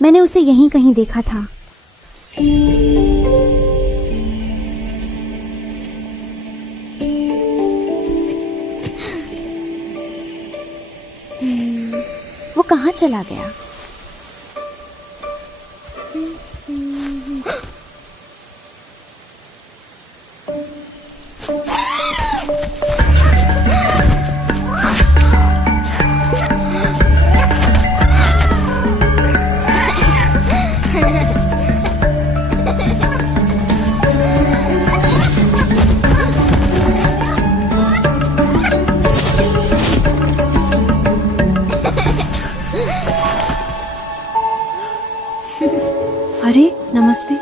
मैंने उसे यहीं कहीं देखा था। वो कहाँ चला गया? अरे नमस्ते।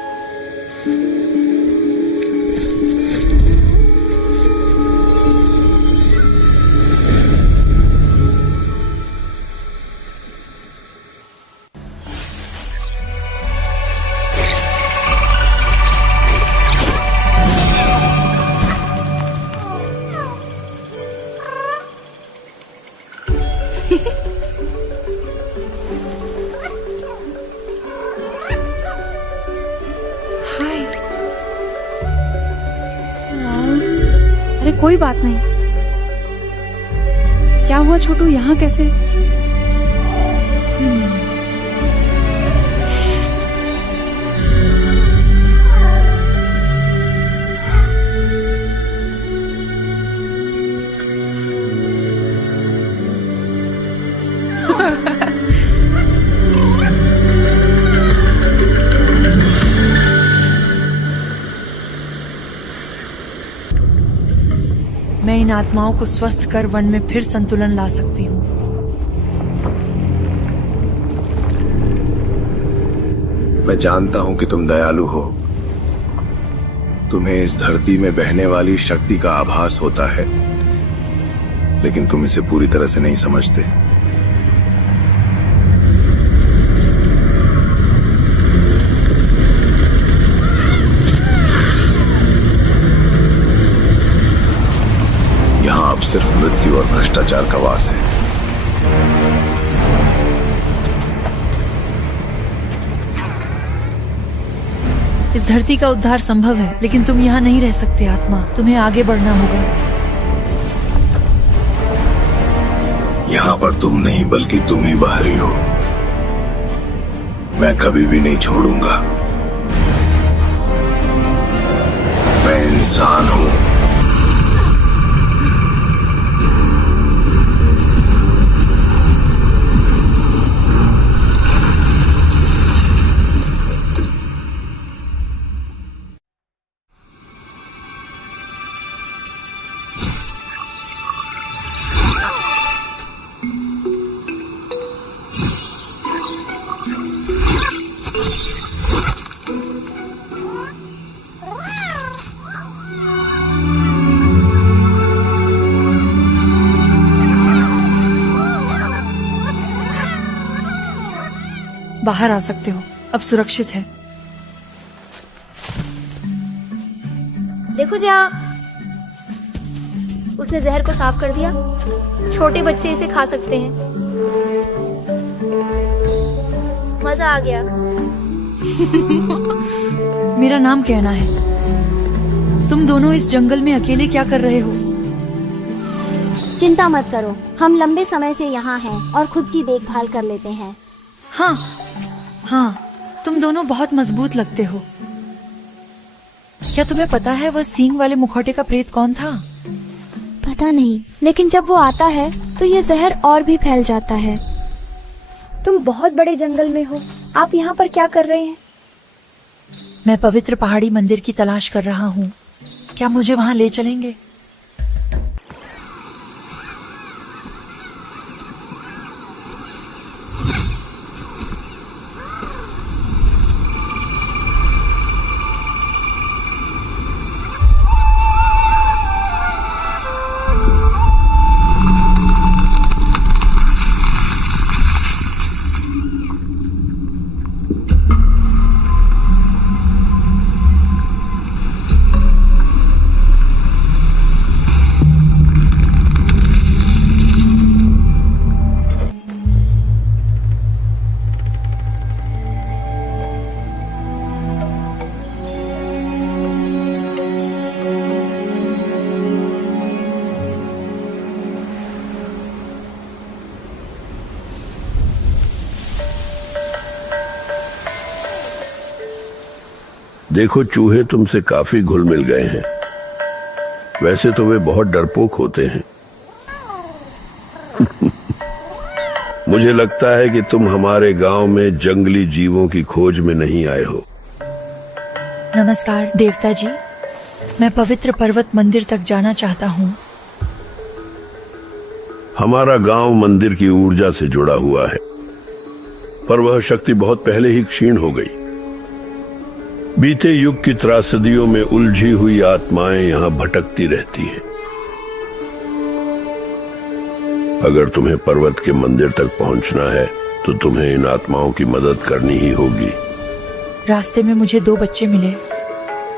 अरे कोई बात नहीं। क्या हुआ छोटू, यहाँ कैसे? मैं इन आत्माओं को स्वस्थ कर वन में फिर संतुलन ला सकती हूँ। मैं जानता हूं कि तुम दयालु हो। तुम्हें इस धरती में बहने वाली शक्ति का आभास होता है, लेकिन तुम इसे पूरी तरह से नहीं समझते। अब सिर्फ मृत्यु और भ्रष्टाचार का वास है। इस धरती का उद्धार संभव है, लेकिन तुम यहाँ नहीं रह सकते आत्मा। तुम्हें आगे बढ़ना होगा। यहाँ पर तुम नहीं बल्कि तुम ही बाहरी हो। मैं कभी भी नहीं छोड़ूंगा। मैं इंसान हूँ। बाहर आ सकते हो, अब सुरक्षित है। देखो जा, उसने जहर को साफ कर दिया। छोटे बच्चे इसे खा सकते हैं। मजा आ गया। मेरा नाम कहना है। तुम दोनों इस जंगल में अकेले क्या कर रहे हो? चिंता मत करो, हम लंबे समय से यहाँ हैं और खुद की देखभाल कर लेते हैं। हाँ, तुम दोनों बहुत मजबूत लगते हो। क्या तुम्हें पता है वह सींग वाले मुखौटे का प्रेत कौन था? पता नहीं, लेकिन जब वो आता है तो ये जहर और भी फैल जाता है। तुम बहुत बड़े जंगल में हो, आप यहाँ पर क्या कर रहे हैं? मैं पवित्र पहाड़ी मंदिर की तलाश कर रहा हूँ। क्या मुझे वहाँ ले चलेंगे? देखो, चूहे तुमसे काफी घुल मिल गए हैं। वैसे तो वे बहुत डरपोक होते हैं। मुझे लगता है कि तुम हमारे गांव में जंगली जीवों की खोज में नहीं आए हो। नमस्कार देवता जी, मैं पवित्र पर्वत मंदिर तक जाना चाहता हूँ। हमारा गांव मंदिर की ऊर्जा से जुड़ा हुआ है, पर वह शक्ति बहुत पहले ही क्षीण हो गई। बीते युग की त्रासदियों में उलझी हुई आत्माएं यहां भटकती रहती हैं। अगर तुम्हें पर्वत के मंदिर तक पहुंचना है तो तुम्हें इन आत्माओं की मदद करनी ही होगी। रास्ते में मुझे 2 बच्चे मिले।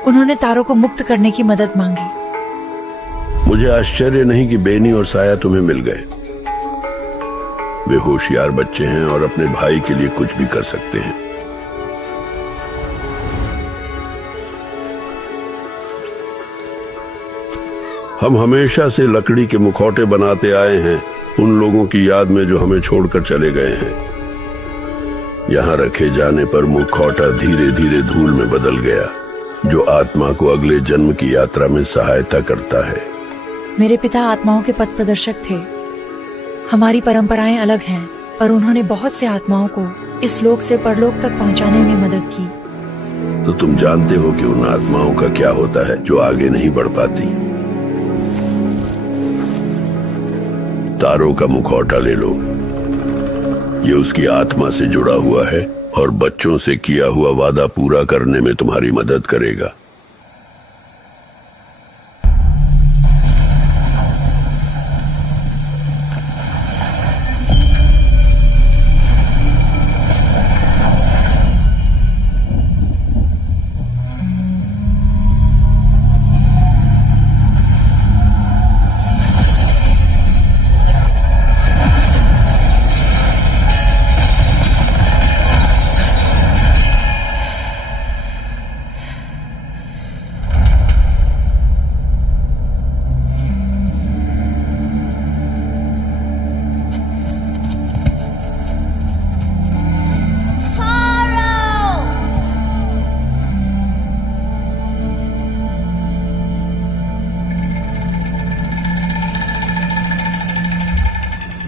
उन्होंने तारों को मुक्त करने की मदद मांगी। मुझे आश्चर्य नहीं कि बेनी और साया तुम्हें मिल गए। वे होशियार बच्चे हैं और अपने भाई के लिए कुछ भी कर सकते हैं। हम हमेशा से लकड़ी के मुखौटे बनाते आए हैं उन लोगों की याद में जो हमें छोड़कर चले गए हैं। यहाँ रखे जाने पर मुखौटा धीरे धीरे धूल में बदल गया, जो आत्मा को अगले जन्म की यात्रा में सहायता करता है। मेरे पिता आत्माओं के पथ प्रदर्शक थे। हमारी परंपराएं अलग हैं, पर उन्होंने बहुत से आत्माओं को इस लोक से परलोक तक पहुंचाने में मदद की। तो तुम जानते हो कि उन आत्माओं का क्या होता है जो आगे नहीं बढ़ पाती। तारों का मुखौटा ले लो, ये उसकी आत्मा से जुड़ा हुआ है और बच्चों से किया हुआ वादा पूरा करने में तुम्हारी मदद करेगा।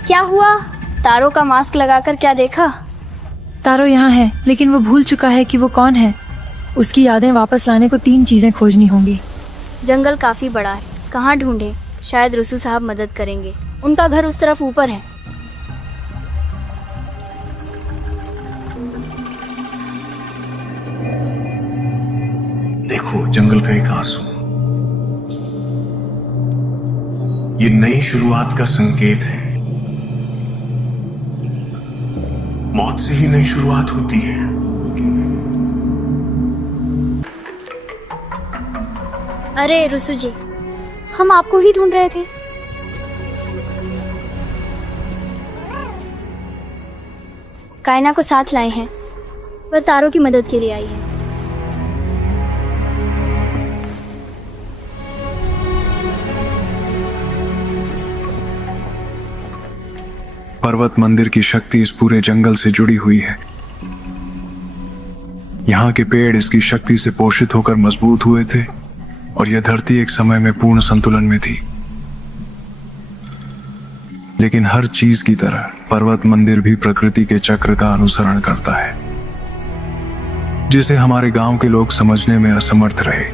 क्या हुआ? तारों का मास्क लगाकर क्या देखा? तारो यहाँ है, लेकिन वो भूल चुका है कि वो कौन है। उसकी यादें वापस लाने को 3 चीजें खोजनी होंगी। जंगल काफी बड़ा है, कहाँ ढूंढे? शायद रुसू साहब मदद करेंगे। उनका घर उस तरफ ऊपर है। देखो, जंगल का एक आंसू, ये नई शुरुआत का संकेत है। मौत से ही नई शुरुआत होती है। अरे रुसू जी, हम आपको ही ढूंढ रहे थे। कायना को साथ लाए हैं, वह तारों की मदद के लिए आई है। पर्वत मंदिर की शक्ति इस पूरे जंगल से जुड़ी हुई है। यहाँ के पेड़ इसकी शक्ति से पोषित होकर मजबूत हुए थे और यह धरती एक समय में पूर्ण संतुलन में थी। लेकिन हर चीज की तरह पर्वत मंदिर भी प्रकृति के चक्र का अनुसरण करता है, जिसे हमारे गांव के लोग समझने में असमर्थ रहे।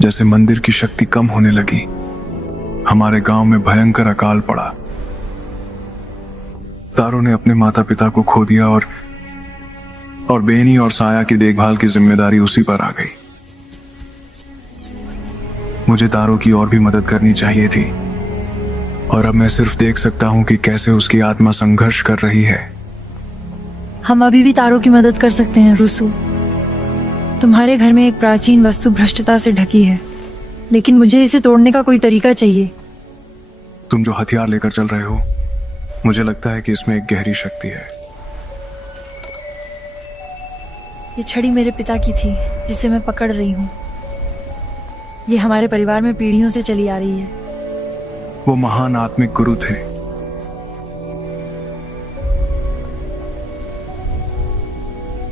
जैसे मंदिर की शक्ति कम होने लगी, हमारे गांव में भयंकर अकाल पड़ा। तारों ने अपने माता पिता को खो दिया और बेनी और साया की देखभाल की जिम्मेदारी उसी पर आ गई। मुझे तारों की और भी मदद करनी चाहिए थी, और अब मैं सिर्फ देख सकता हूं कि कैसे उसकी आत्मा संघर्ष कर रही है। हम अभी भी तारों की मदद कर सकते हैं रुसू। तुम्हारे घर में एक प्राचीन वस्तु भ्रष्टता से ढकी है, लेकिन मुझे इसे तोड़ने का कोई तरीका चाहिए। तुम जो हथियार लेकर चल रहे हो, मुझे लगता है कि इसमें एक गहरी शक्ति है। ये छड़ी मेरे पिता की थी, जिसे मैं पकड़ रही हूँ। ये हमारे परिवार में पीढ़ियों से चली आ रही है। वो महान आत्मिक गुरु थे।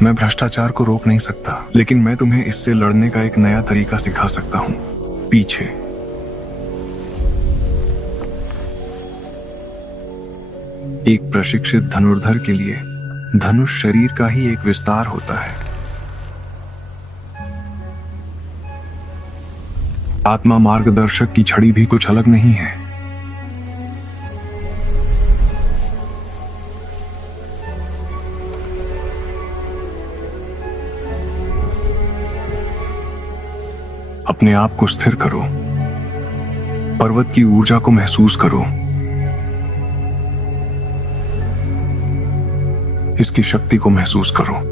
मैं भ्रष्टाचार को रोक नहीं सकता, लेकिन मैं तुम्हें इससे लड़ने का एक नया तरीका सिखा सकता हूँ। पीछे। एक प्रशिक्षित धनुर्धर के लिए धनुष शरीर का ही एक विस्तार होता है। आत्मा मार्गदर्शक की छड़ी भी कुछ अलग नहीं है। अपने आप को स्थिर करो, पर्वत की ऊर्जा को महसूस करो, इसकी शक्ति को महसूस करो।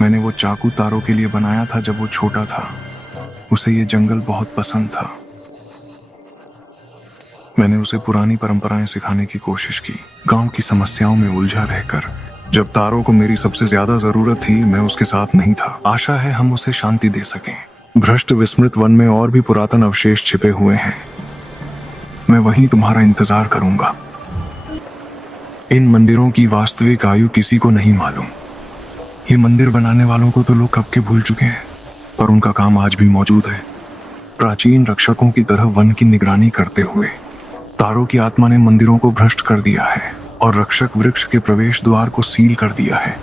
मैंने वो चाकू तारों के लिए बनाया था जब वो छोटा था। उसे ये जंगल बहुत पसंद था। मैंने उसे पुरानी परंपराएं सिखाने की कोशिश की, गांव की समस्याओं में उलझा रहकर। जब तारों को मेरी सबसे ज्यादा जरूरत थी, मैं उसके साथ नहीं था। आशा है हम उसे शांति दे सकें। भ्रष्ट विस्मृत वन में और भी पुरातन अवशेष छिपे हुए हैं। मैं वहीं तुम्हारा इंतजार करूंगा। इन मंदिरों की वास्तविक आयु किसी को नहीं मालूम। ये मंदिर बनाने वालों को तो लोग कब के भूल चुके हैं, पर उनका काम आज भी मौजूद है। प्राचीन रक्षकों की तरह वन की निगरानी करते हुए तारों की आत्मा ने मंदिरों को भ्रष्ट कर दिया है और रक्षक वृक्ष के प्रवेश द्वार को सील कर दिया है।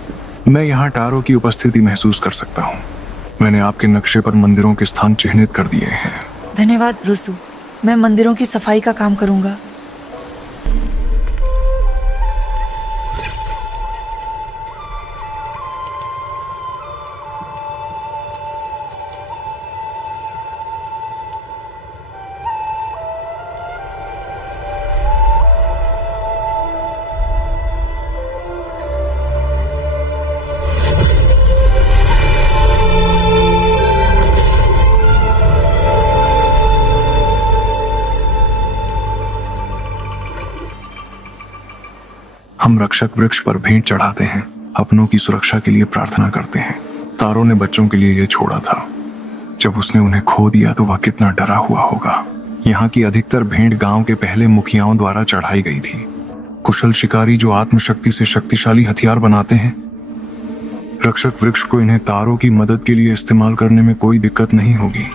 मैं यहाँ तारों की उपस्थिति महसूस कर सकता हूँ। मैंने आपके नक्शे पर मंदिरों के स्थान चिन्हित कर दिए हैं। धन्यवाद रुसु, मैं मंदिरों की सफाई का काम करूंगा। हम रक्षक वृक्ष पर भेंट चढ़ाते हैं, अपनों की सुरक्षा के लिए प्रार्थना करते हैं। तारों ने बच्चों के लिए यह छोड़ा था। जब उसने उन्हें खो दिया तो वह कितना डरा हुआ होगा। यहाँ की अधिकतर भेंट गांव के पहले मुखियाओं द्वारा चढ़ाई गई थी। कुशल शिकारी जो आत्मशक्ति से शक्तिशाली हथियार बनाते हैं। रक्षक वृक्ष को इन्हें तारों की मदद के लिए इस्तेमाल करने में कोई दिक्कत नहीं होगी।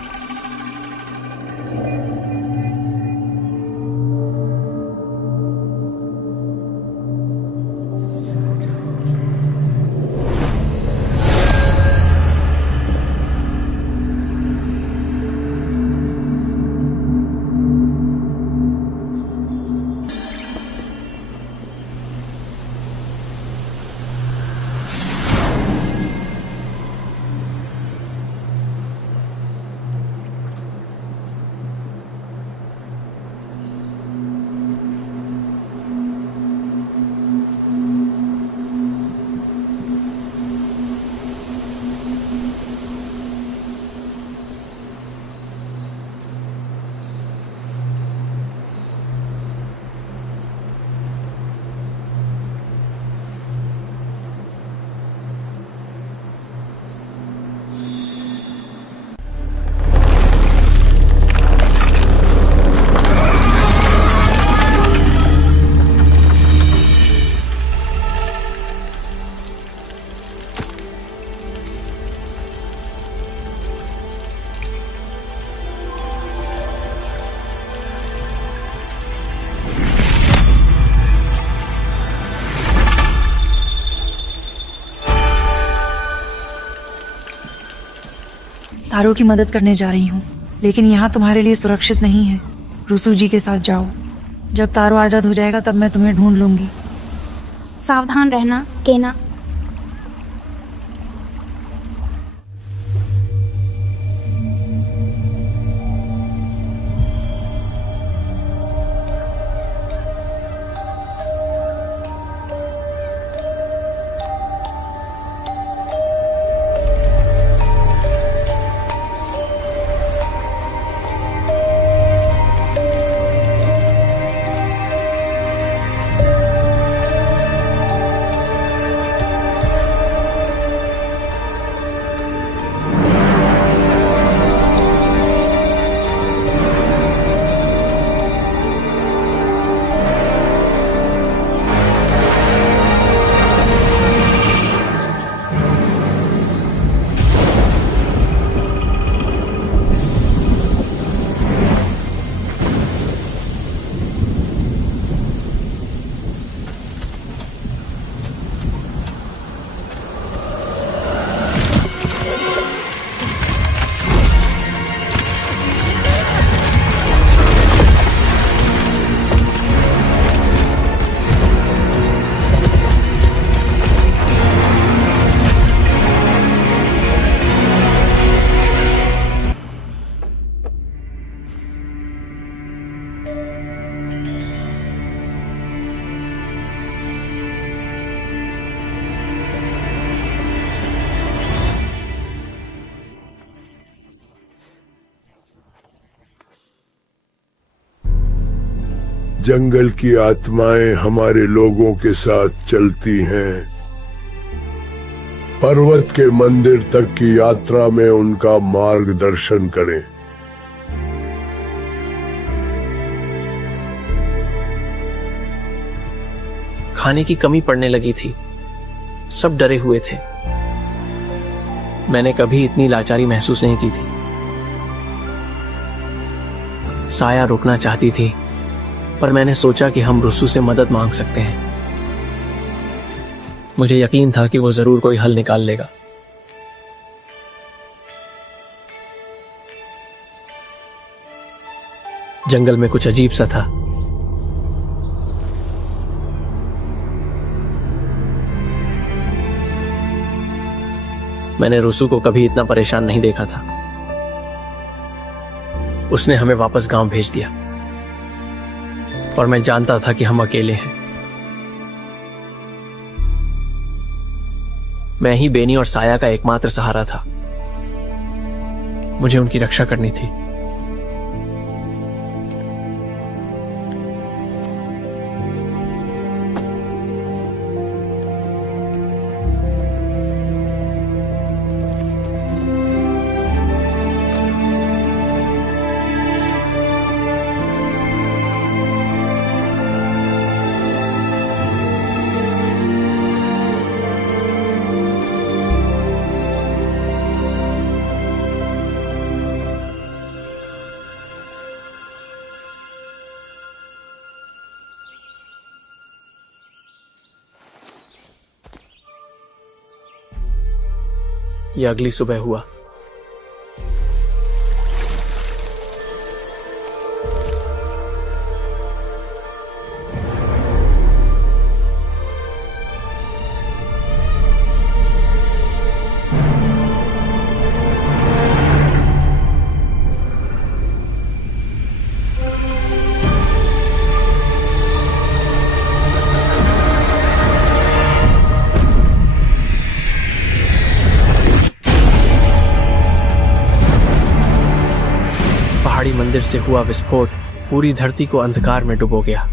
तारो की मदद करने जा रही हूँ, लेकिन यहाँ तुम्हारे लिए सुरक्षित नहीं है। रुसू जी के साथ जाओ। जब तारो आजाद हो जाएगा तब मैं तुम्हें ढूंढ लूंगी। सावधान रहना केना। जंगल की आत्माएं हमारे लोगों के साथ चलती हैं। पर्वत के मंदिर तक की यात्रा में उनका मार्गदर्शन करें। खाने की कमी पड़ने लगी थी। सब डरे हुए थे। मैंने कभी इतनी लाचारी महसूस नहीं की थी। साया रोकना चाहती थी, पर मैंने सोचा कि हम रुसू से मदद मांग सकते हैं। मुझे यकीन था कि वो जरूर कोई हल निकाल लेगा। जंगल में कुछ अजीब सा था। मैंने रुसू को कभी इतना परेशान नहीं देखा था। उसने हमें वापस गांव भेज दिया, और मैं जानता था कि हम अकेले हैं। मैं ही बेनी और साया का एकमात्र सहारा था। मुझे उनकी रक्षा करनी थी। यह अगली सुबह हुआ। पहाड़ी मंदिर से हुआ विस्फोट पूरी धरती को अंधकार में डुबो गया।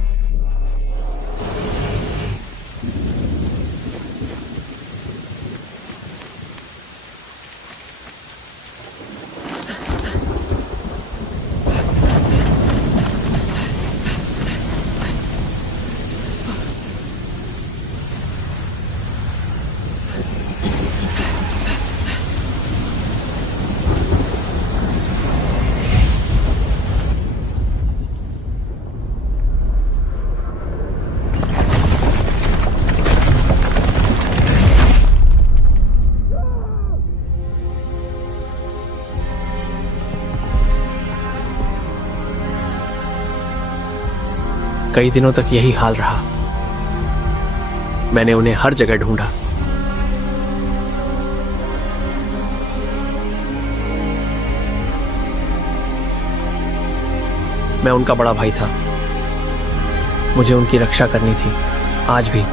कई दिनों तक यही हाल रहा। मैंने उन्हें हर जगह ढूंढा। मैं उनका बड़ा भाई था, मुझे उनकी रक्षा करनी थी, आज भी।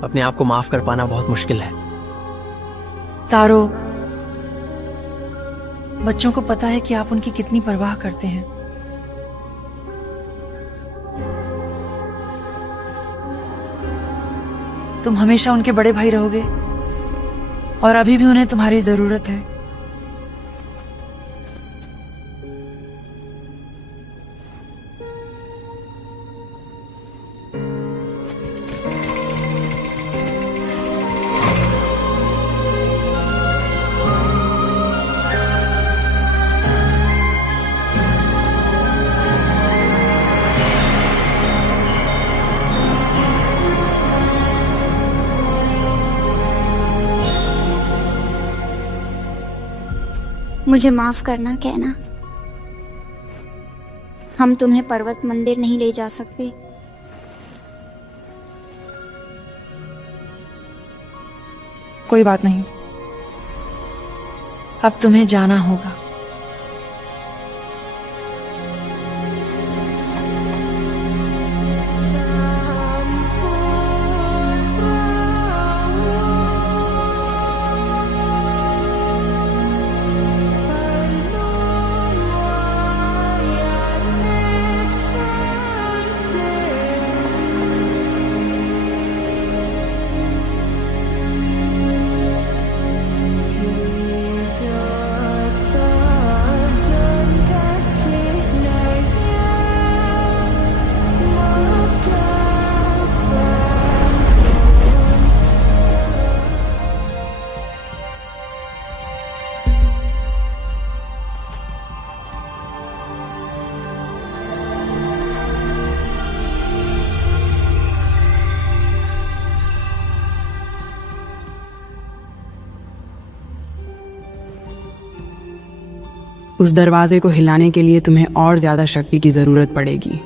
अपने आप को माफ कर पाना बहुत मुश्किल है। तारो, बच्चों को पता है कि आप उनकी कितनी परवाह करते हैं। तुम हमेशा उनके बड़े भाई रहोगे और अभी भी उन्हें तुम्हारी जरूरत है। मुझे माफ करना कहना, हम तुम्हें पर्वत मंदिर नहीं ले जा सकते। कोई बात नहीं, अब तुम्हें जाना होगा। उस दरवाजे को हिलाने के लिए तुम्हें और ज्यादा शक्ति की जरूरत पड़ेगी।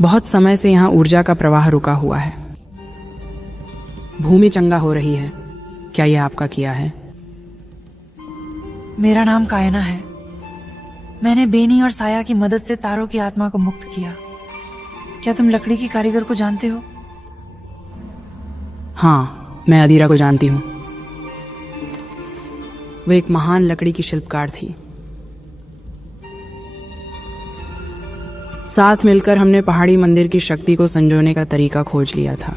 बहुत समय से यहां ऊर्जा का प्रवाह रुका हुआ है। भूमि चंगा हो रही है। क्या यह आपका किया है? मेरा नाम कायना है। मैंने बेनी और साया की मदद से तारों की आत्मा को मुक्त किया। क्या तुम लकड़ी की कारीगर को जानते हो? हाँ, मैं अदीरा को जानती हूँ। वो एक महान लकड़ी की शिल्पकार थी। साथ मिलकर हमने पहाड़ी मंदिर की शक्ति को संजोने का तरीका खोज लिया था।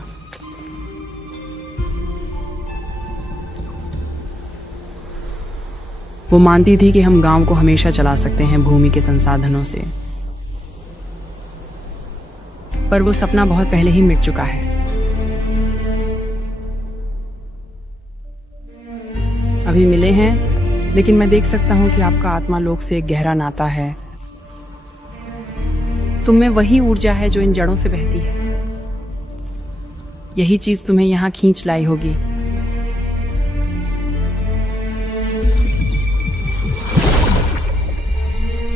वो मानती थी कि हम गांव को हमेशा चला सकते हैं भूमि के संसाधनों से, पर वो सपना बहुत पहले ही मिट चुका है। अभी मिले हैं, लेकिन मैं देख सकता हूं कि आपका आत्मा लोक से एक गहरा नाता है। तुम में वही ऊर्जा है जो इन जड़ों से बहती है। यही चीज तुम्हें यहां खींच लाई होगी।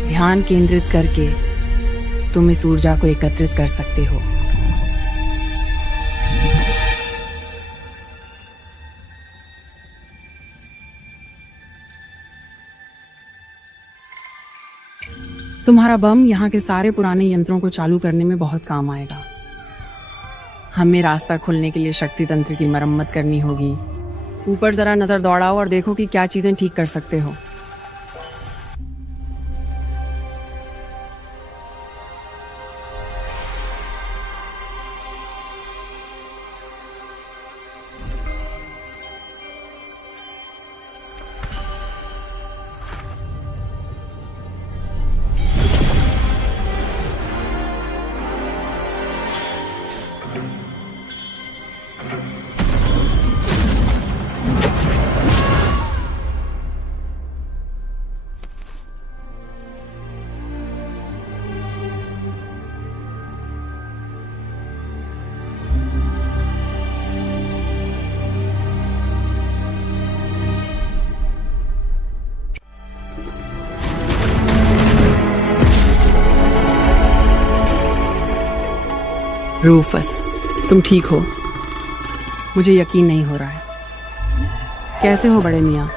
ध्यान केंद्रित करके तुम इस ऊर्जा को एकत्रित कर सकते हो। तुम्हारा बम यहाँ के सारे पुराने यंत्रों को चालू करने में बहुत काम आएगा। हमें रास्ता खोलने के लिए शक्ति तंत्र की मरम्मत करनी होगी। ऊपर जरा नजर दौड़ाओ और देखो कि क्या चीजें ठीक कर सकते हो। रूफस, तुम ठीक हो? मुझे यकीन नहीं हो रहा है। कैसे हो बड़े मियाँ?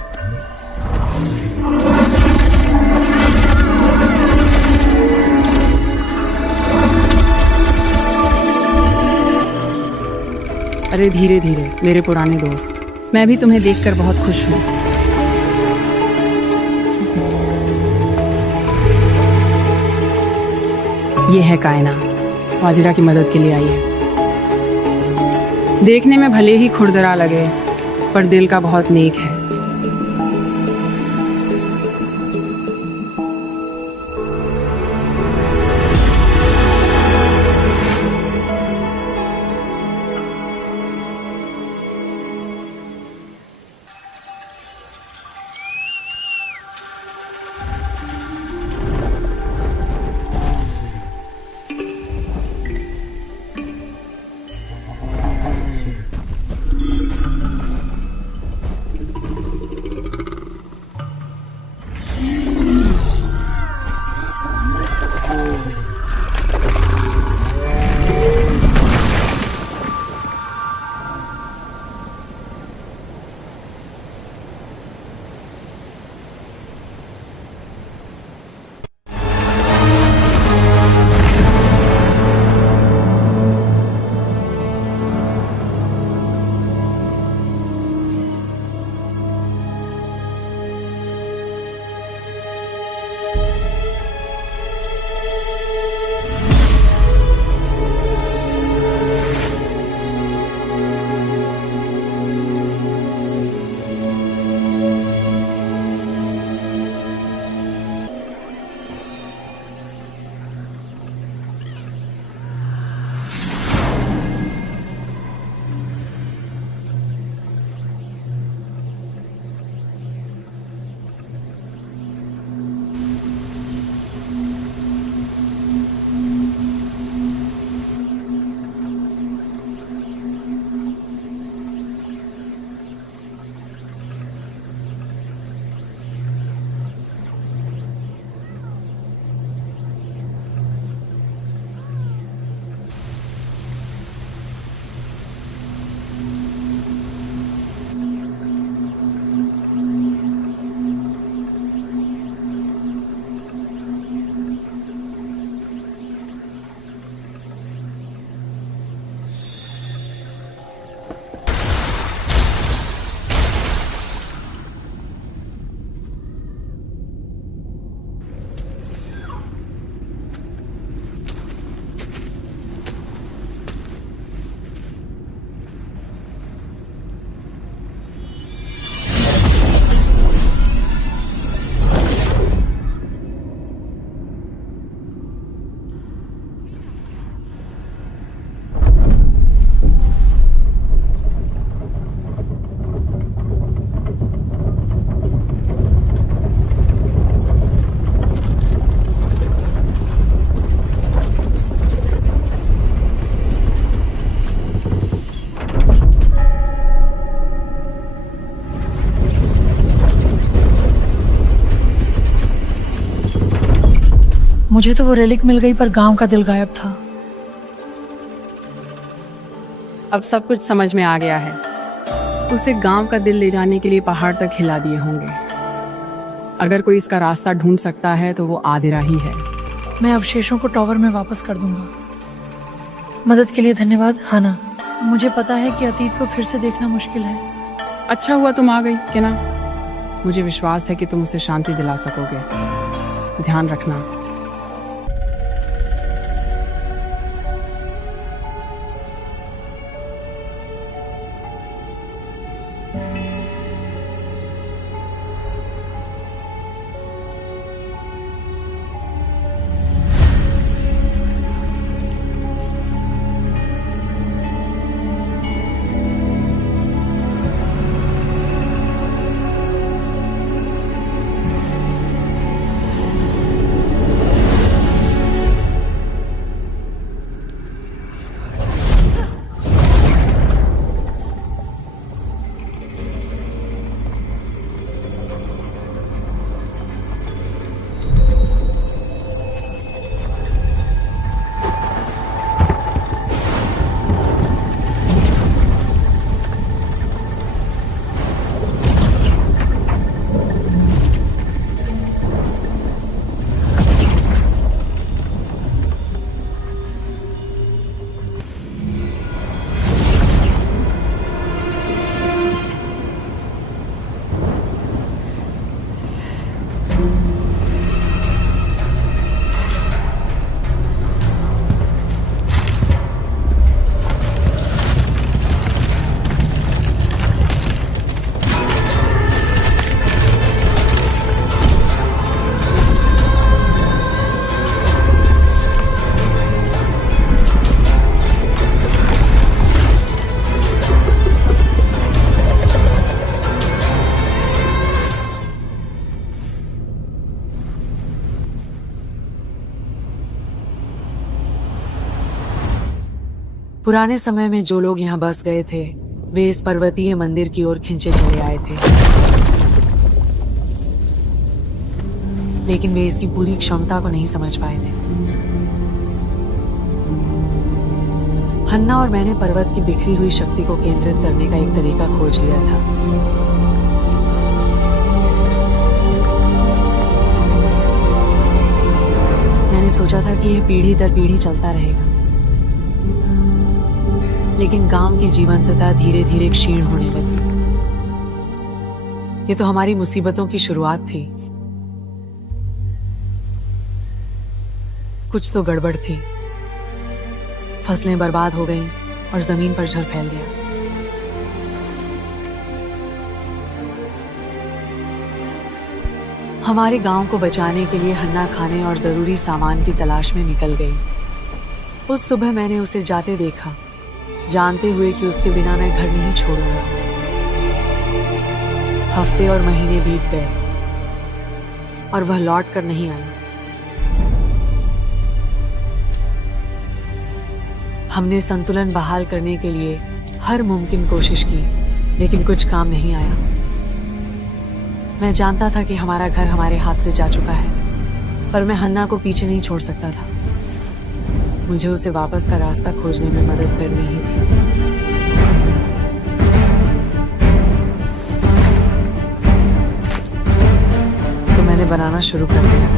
अरे धीरे धीरे मेरे पुराने दोस्त, मैं भी तुम्हें देखकर बहुत खुश हूँ। ये है कायना, वादिरा की मदद के लिए आई है। देखने में भले ही खुरदरा लगे, पर दिल का बहुत नेक है। मुझे तो वो रेलिक मिल गई, पर गांव का दिल गायब था। अब सब कुछ समझ में आ गया है। उसे गांव का दिल ले जाने के लिए पहाड़ तक हिला दिए होंगे। अगर कोई इसका रास्ता ढूंढ सकता है तो वो आदिरा ही है। मैं अवशेषों को टॉवर में वापस कर दूंगा। मदद के लिए धन्यवाद हाना। मुझे पता है कि अतीत को फिर से देखना मुश्किल है। अच्छा हुआ तुम आ गई केना। मुझे विश्वास है कि तुम उसे शांति दिला सकोगे। ध्यान रखना। पुराने समय में जो लोग यहाँ बस गए थे वे इस पर्वतीय मंदिर की ओर खिंचे चले आए थे, लेकिन वे इसकी पूरी क्षमता को नहीं समझ पाए थे। हन्ना और मैंने पर्वत की बिखरी हुई शक्ति को केंद्रित करने का एक तरीका खोज लिया था। मैंने सोचा था कि यह पीढ़ी दर पीढ़ी चलता रहेगा, लेकिन गांव की जीवंतता धीरे धीरे क्षीण होने लगी। ये तो हमारी मुसीबतों की शुरुआत थी। कुछ तो गड़बड़ थी। फसलें बर्बाद हो गईं और जमीन पर जल फैल गया। हमारे गांव को बचाने के लिए हन्ना खाने और जरूरी सामान की तलाश में निकल गई। उस सुबह मैंने उसे जाते देखा, जानते हुए कि उसके बिना मैं घर नहीं छोड़ूंगा। हफ्ते और महीने बीत गए और वह लौट कर नहीं आई। हमने संतुलन बहाल करने के लिए हर मुमकिन कोशिश की, लेकिन कुछ काम नहीं आया। मैं जानता था कि हमारा घर हमारे हाथ से जा चुका है, पर मैं हन्ना को पीछे नहीं छोड़ सकता था। मुझे उसे वापस का रास्ता खोजने में मदद करनी ही थी। तो मैंने बनाना शुरू कर दिया।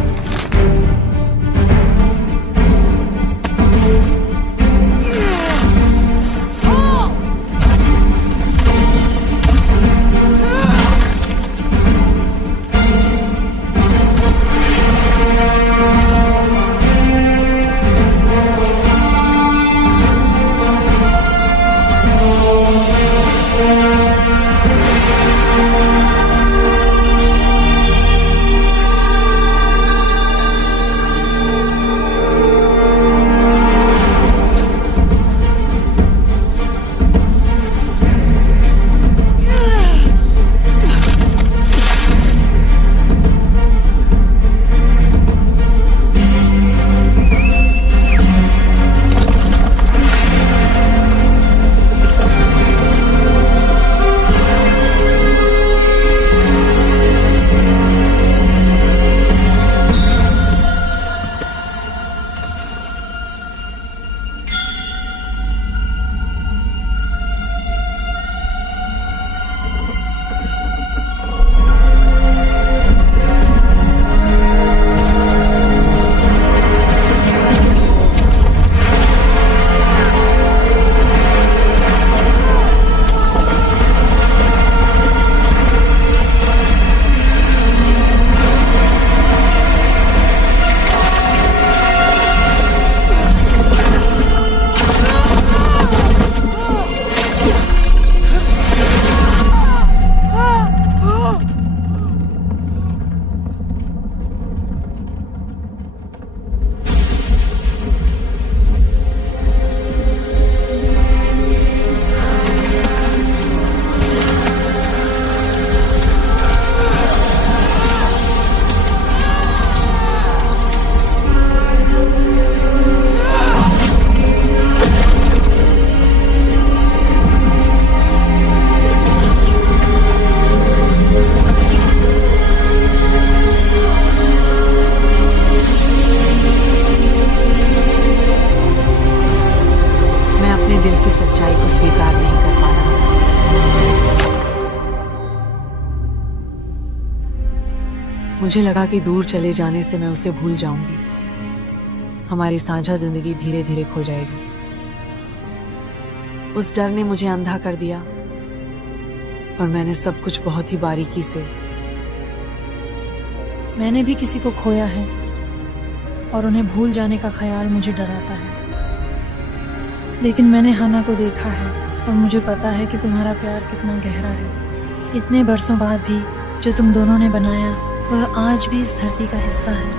मुझे लगा कि दूर चले जाने से मैं उसे भूल जाऊंगी, हमारी साझा जिंदगी धीरे धीरे खो जाएगी। उस डर ने मुझे अंधा कर दिया और मैंने सब कुछ बहुत ही बारीकी से। मैंने भी किसी को खोया है और उन्हें भूल जाने का ख्याल मुझे डराता है, लेकिन मैंने हन्ना को देखा है और मुझे पता है कि तुम्हारा प्यार कितना गहरा है। इतने बरसों बाद भी जो तुम दोनों ने बनाया वह आज भी इस धरती का हिस्सा है।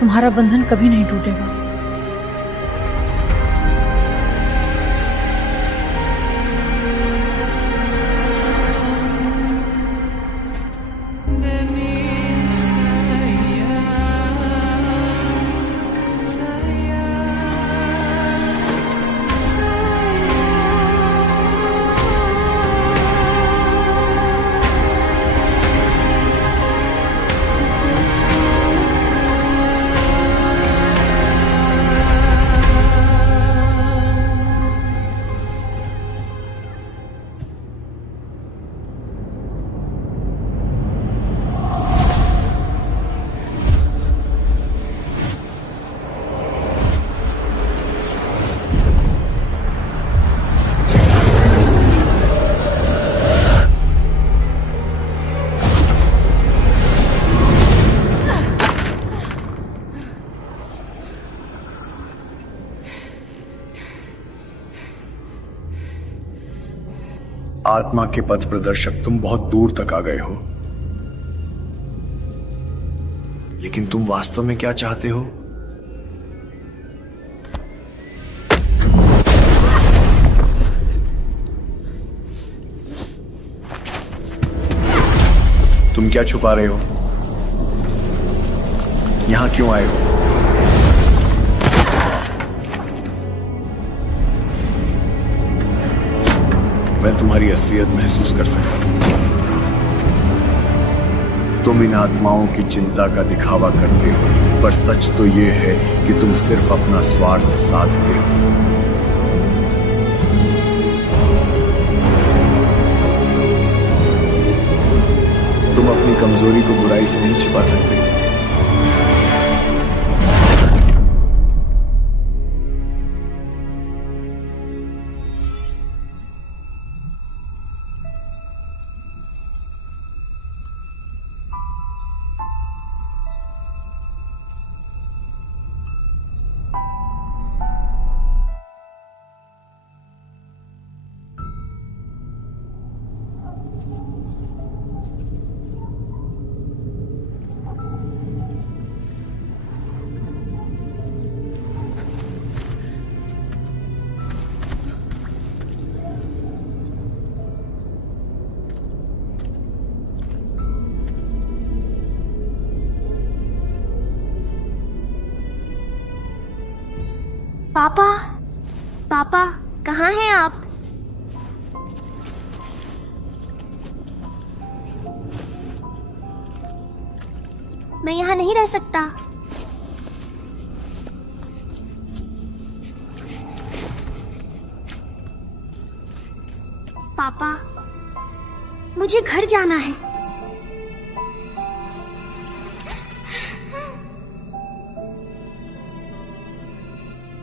तुम्हारा बंधन कभी नहीं टूटेगा। आत्मा के पथ प्रदर्शक, तुम बहुत दूर तक आ गए हो, लेकिन तुम वास्तव में क्या चाहते हो? तुम क्या छुपा रहे हो? यहां क्यों आए हो? मैं तुम्हारी असलियत महसूस कर सकता हूं। तुम इन आत्माओं की चिंता का दिखावा करते हो, पर सच तो यह है कि तुम सिर्फ अपना स्वार्थ साधते हो। तुम अपनी कमजोरी को बुराई से नहीं छिपा सकते। पापा, पापा, कहाँ हैं आप? मैं यहाँ नहीं रह सकता। पापा, मुझे घर जाना है।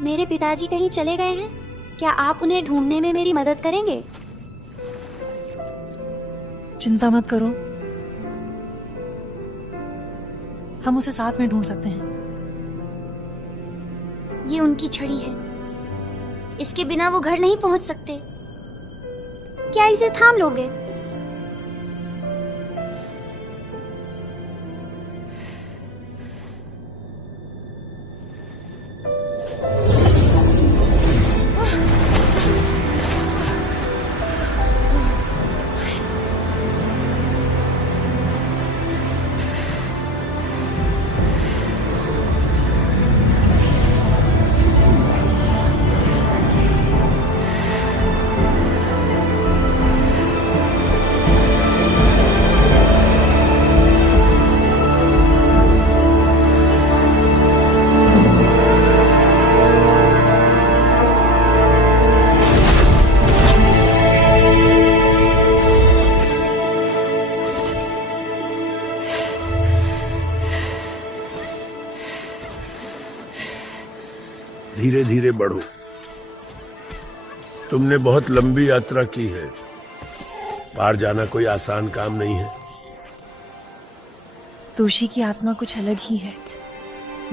मेरे पिताजी कहीं चले गए हैं? क्या आप उन्हें ढूंढने में मेरी मदद करेंगे? चिंता मत करो, हम उसे साथ में ढूंढ सकते हैं। ये उनकी छड़ी है, इसके बिना वो घर नहीं पहुंच सकते। क्या इसे थाम लोगे? धीरे धीरे बढ़ो। तुमने बहुत लंबी यात्रा की है, पार जाना कोई आसान काम नहीं है। तोशी की आत्मा कुछ अलग ही है,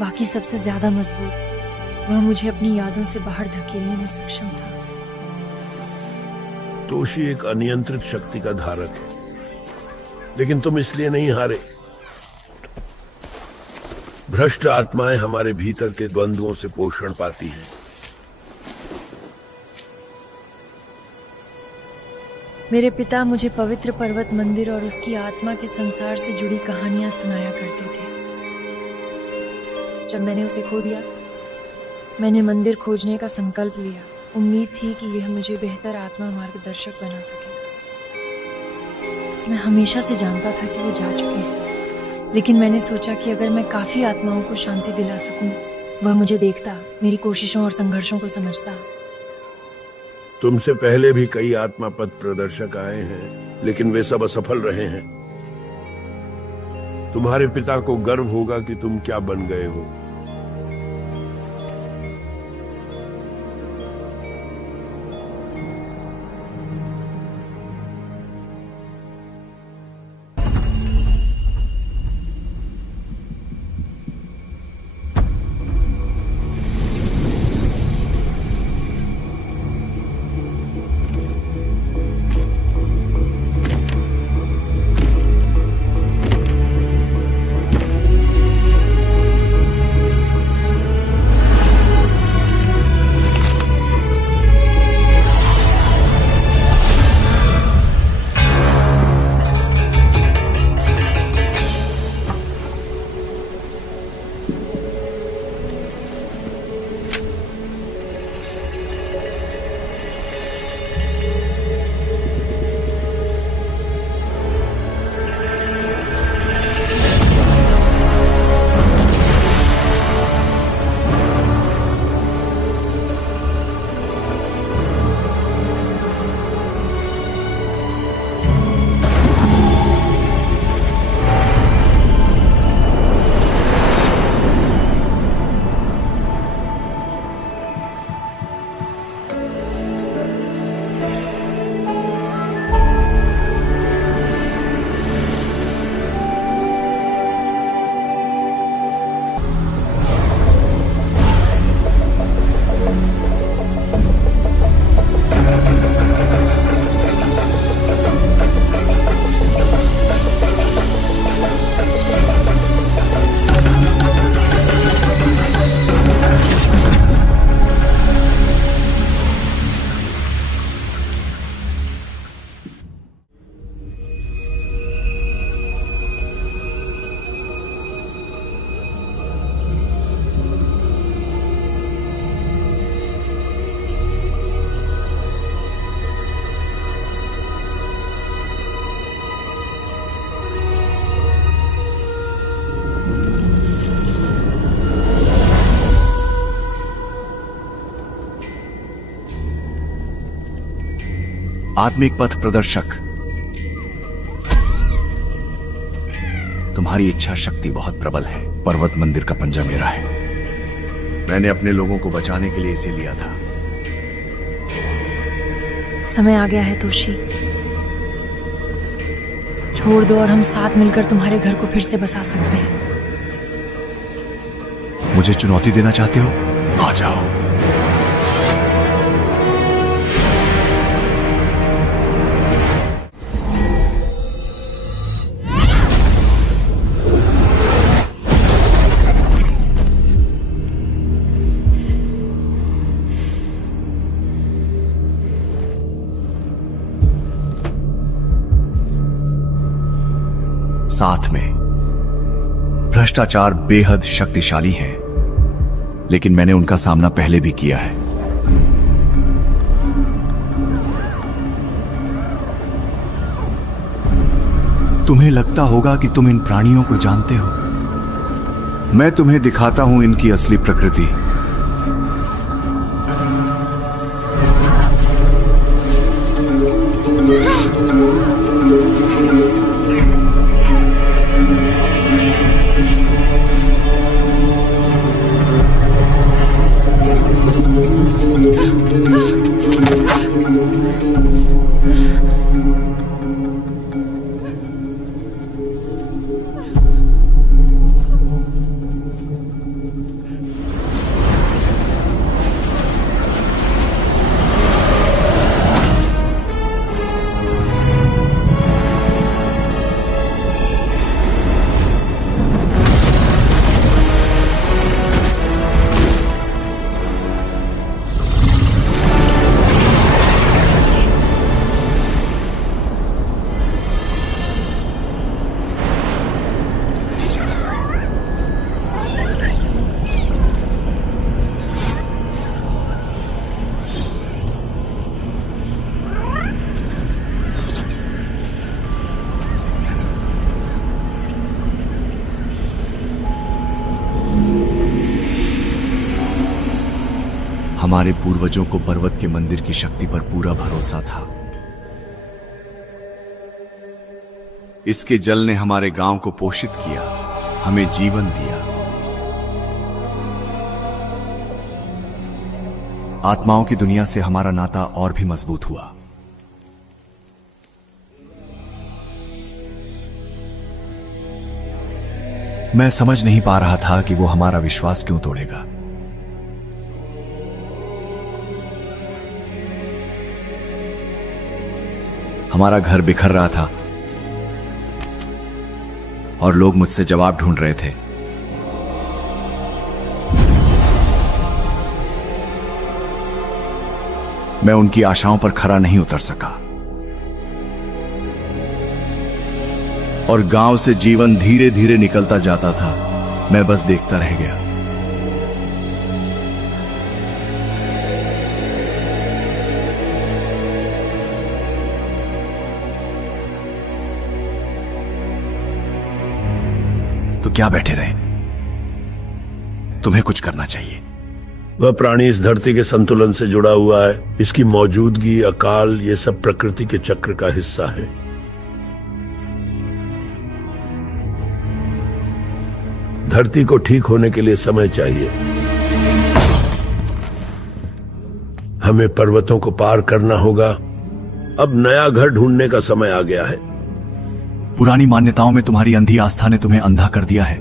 बाकी सबसे ज्यादा मजबूत। वह मुझे अपनी यादों से बाहर धकेलने में सक्षम था। तोशी एक अनियंत्रित शक्ति का धारक है, लेकिन तुम इसलिए नहीं हारे। भ्रष्ट आत्माएं हमारे भीतर के द्वंद्वों से पोषण पाती हैं। मेरे पिता मुझे पवित्र पर्वत मंदिर और उसकी आत्मा के संसार से जुड़ी कहानियां सुनाया करते थे। जब मैंने उसे खो दिया, मैंने मंदिर खोजने का संकल्प लिया। उम्मीद थी कि यह मुझे बेहतर आत्मा मार्गदर्शक बना सके। मैं हमेशा से जानता था कि वो जा चुके हैं, लेकिन मैंने सोचा कि अगर मैं काफी आत्माओं को शांति दिला सकूं, वह मुझे देखता, मेरी कोशिशों और संघर्षों को समझता। तुमसे पहले भी कई आत्मा पथ प्रदर्शक आए हैं, लेकिन वे सब असफल रहे हैं। तुम्हारे पिता को गर्व होगा कि तुम क्या बन गए हो। आत्मिक पथ प्रदर्शक, तुम्हारी इच्छा शक्ति बहुत प्रबल है। पर्वत मंदिर का पंजा मेरा है। मैंने अपने लोगों को बचाने के लिए इसे लिया था। समय आ गया है तोशी, छोड़ दो और हम साथ मिलकर तुम्हारे घर को फिर से बसा सकते हैं। मुझे चुनौती देना चाहते हो? आ जाओ। साथ में भ्रष्टाचार बेहद शक्तिशाली है, लेकिन मैंने उनका सामना पहले भी किया है। तुम्हें लगता होगा कि तुम इन प्राणियों को जानते हो। मैं तुम्हें दिखाता हूं इनकी असली प्रकृति। हमारे पूर्वजों को पर्वत के मंदिर की शक्ति पर पूरा भरोसा था। इसके जल ने हमारे गांव को पोषित किया, हमें जीवन दिया। आत्माओं की दुनिया से हमारा नाता और भी मजबूत हुआ। मैं समझ नहीं पा रहा था कि वो हमारा विश्वास क्यों तोड़ेगा। हमारा घर बिखर रहा था और लोग मुझसे जवाब ढूंढ रहे थे। मैं उनकी आशाओं पर खरा नहीं उतर सका और गांव से जीवन धीरे धीरे निकलता जाता था। मैं बस देखता रह गया। तो क्या बैठे रहे? तुम्हें कुछ करना चाहिए। वह प्राणी इस धरती के संतुलन से जुड़ा हुआ है। इसकी मौजूदगी, अकाल, ये सब प्रकृति के चक्र का हिस्सा है। धरती को ठीक होने के लिए समय चाहिए। हमें पर्वतों को पार करना होगा। अब नया घर ढूंढने का समय आ गया है। पुरानी मान्यताओं में तुम्हारी अंधी आस्था ने तुम्हें अंधा कर दिया है।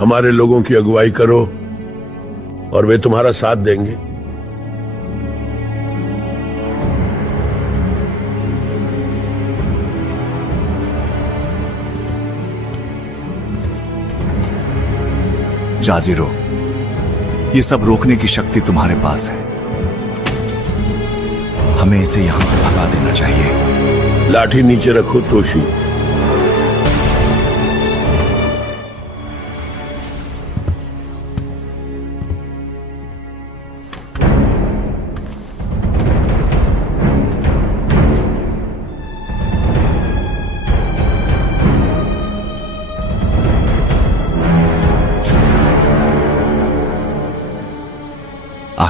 हमारे लोगों की अगुवाई करो और वे तुम्हारा साथ देंगे। जाजिरो, ये सब रोकने की शक्ति तुम्हारे पास है। हमें इसे यहां से भगा देना चाहिए। लाठी नीचे रखो तोशी।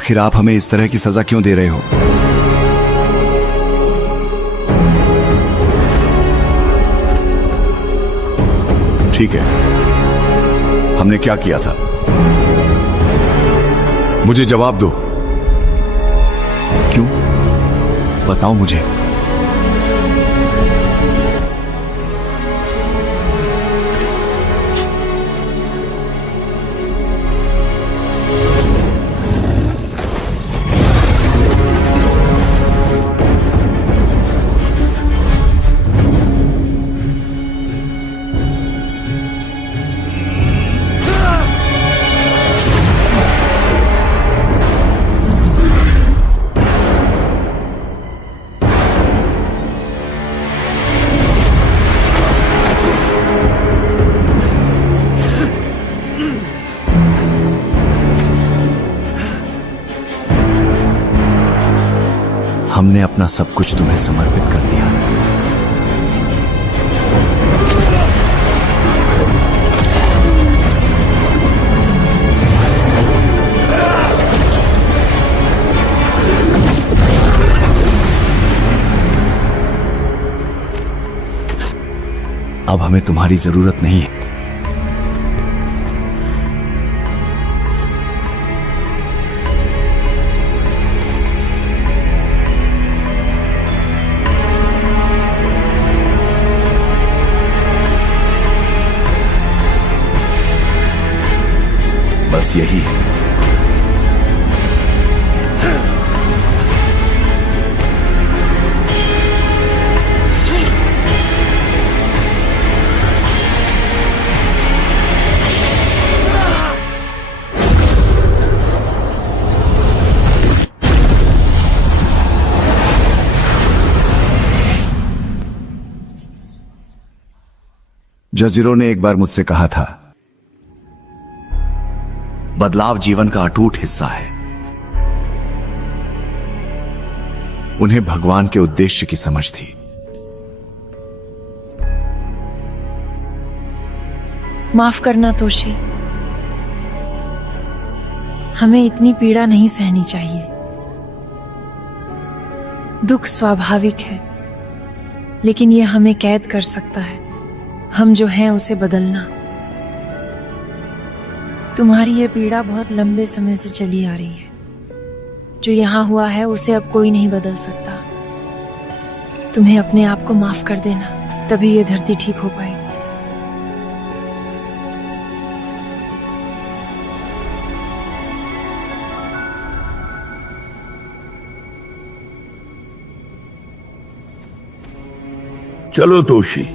आखिर आप हमें इस तरह की सजा क्यों दे रहे हो? ठीक है, हमने क्या किया था? मुझे जवाब दो। क्यों? बताओ मुझे। हमने अपना सब कुछ तुम्हें समर्पित कर दिया। अब हमें तुम्हारी जरूरत नहीं है। बस यही है। जजीरो ने एक बार मुझसे कहा था, बदलाव जीवन का अटूट हिस्सा है। उन्हें भगवान के उद्देश्य की समझ थी। माफ करना तोशी, हमें इतनी पीड़ा नहीं सहनी चाहिए। दुख स्वाभाविक है, लेकिन यह हमें कैद कर सकता है। हम जो हैं उसे बदलना। तुम्हारी यह पीड़ा बहुत लंबे समय से चली आ रही है। जो यहां हुआ है उसे अब कोई नहीं बदल सकता। तुम्हें अपने आप को माफ कर देना, तभी यह धरती ठीक हो पाएगी। चलो तोशी,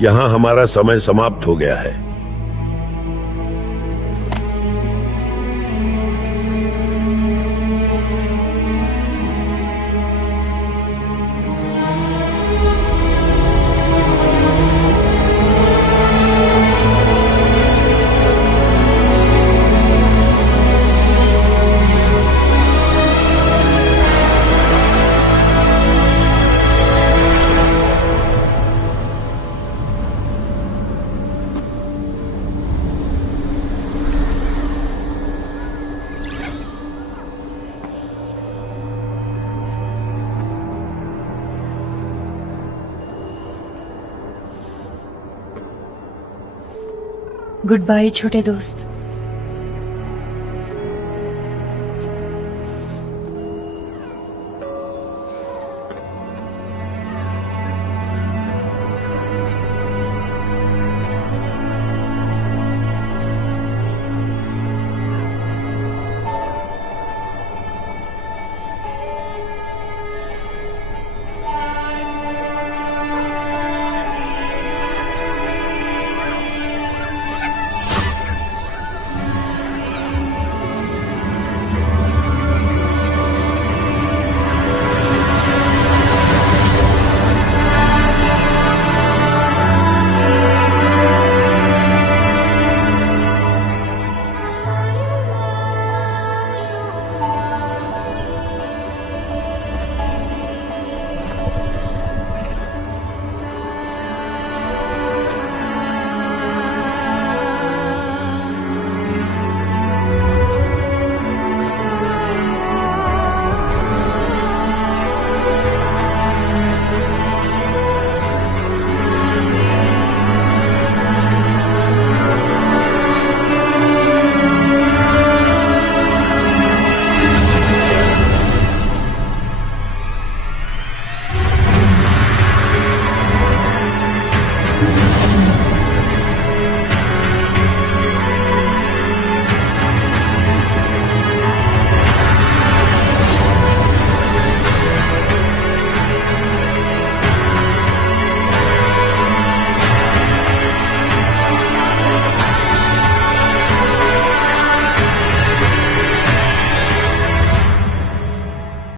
यहां हमारा समय समाप्त हो गया है। गुड बाय छोटे दोस्त।